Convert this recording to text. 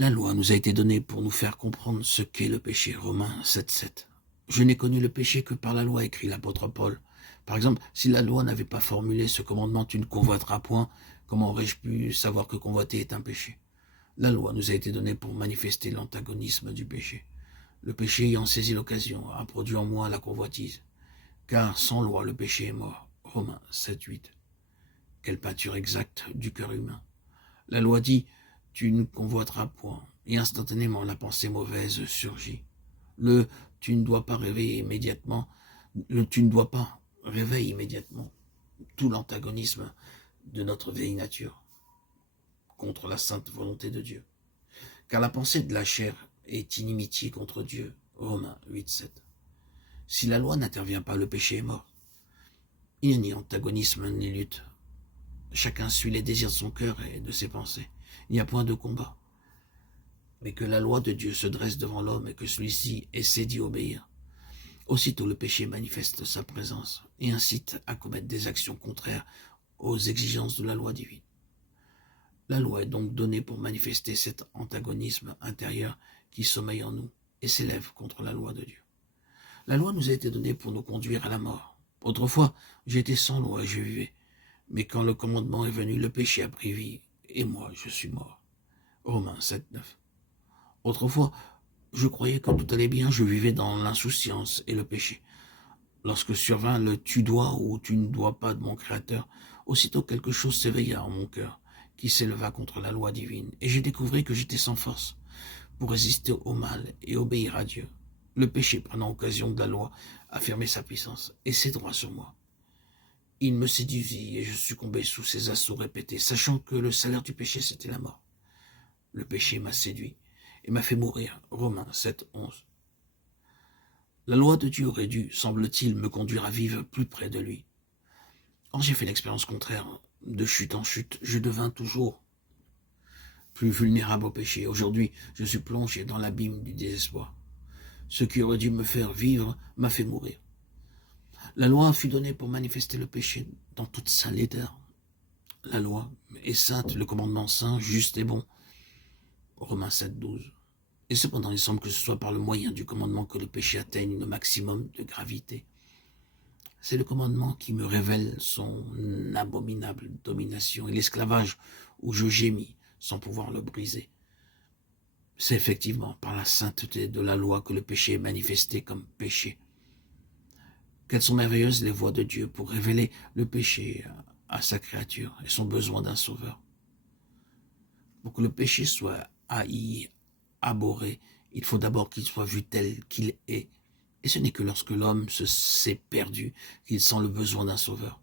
La loi nous a été donnée pour nous faire comprendre ce qu'est le péché. Romains 7,7. Je n'ai connu le péché que par la loi, écrit l'apôtre Paul. Par exemple, si la loi n'avait pas formulé ce commandement, tu ne convoiteras point, comment aurais-je pu savoir que convoiter est un péché? La loi nous a été donnée pour manifester l'antagonisme du péché. Le péché ayant saisi l'occasion a produit en moi la convoitise. Car sans loi, le péché est mort. Romains 7,8. Quelle peinture exacte du cœur humain. La loi dit, tu ne convoiteras point, et instantanément la pensée mauvaise surgit. Le tu ne dois pas réveiller immédiatement, le tu ne dois pas réveille immédiatement tout l'antagonisme de notre vieille nature contre la sainte volonté de Dieu. Car la pensée de la chair est inimitié contre Dieu. Romains 8,7. Si la loi n'intervient pas, le péché est mort. Il n'y a ni antagonisme ni lutte. Chacun suit les désirs de son cœur et de ses pensées. Il n'y a point de combat. Mais que la loi de Dieu se dresse devant l'homme et que celui-ci essaie d'y obéir. Aussitôt le péché manifeste sa présence et incite à commettre des actions contraires aux exigences de la loi divine. La loi est donc donnée pour manifester cet antagonisme intérieur qui sommeille en nous et s'élève contre la loi de Dieu. La loi nous a été donnée pour nous conduire à la mort. Autrefois, j'étais sans loi et je vivais. Mais quand le commandement est venu, le péché a pris vie, et moi je suis mort. Romains 7,9. Autrefois, je croyais que tout allait bien, je vivais dans l'insouciance et le péché. Lorsque survint le tu dois ou tu ne dois pas de mon Créateur, aussitôt quelque chose s'éveilla en mon cœur, qui s'éleva contre la loi divine, et j'ai découvert que j'étais sans force pour résister au mal et obéir à Dieu. Le péché, prenant occasion de la loi, affirmait sa puissance et ses droits sur moi. Il me séduisit et je succombais sous ses assauts répétés, sachant que le salaire du péché, c'était la mort. Le péché m'a séduit et m'a fait mourir. Romains 7,11. La loi de Dieu aurait dû, semble-t-il, me conduire à vivre plus près de lui. Or j'ai fait l'expérience contraire. De chute en chute, je devins toujours plus vulnérable au péché. Aujourd'hui, je suis plongé dans l'abîme du désespoir. Ce qui aurait dû me faire vivre m'a fait mourir. La loi fut donnée pour manifester le péché dans toute sa laideur. La loi est sainte, le commandement saint, juste et bon. Romains 7,12. Et cependant, il semble que ce soit par le moyen du commandement que le péché atteigne le maximum de gravité. C'est le commandement qui me révèle son abominable domination et l'esclavage où je gémis sans pouvoir le briser. C'est effectivement par la sainteté de la loi que le péché est manifesté comme péché. Quelles sont merveilleuses les voies de Dieu pour révéler le péché à sa créature et son besoin d'un sauveur. Pour que le péché soit haï, abhorré, il faut d'abord qu'il soit vu tel qu'il est. Et ce n'est que lorsque l'homme s'est perdu qu'il sent le besoin d'un sauveur.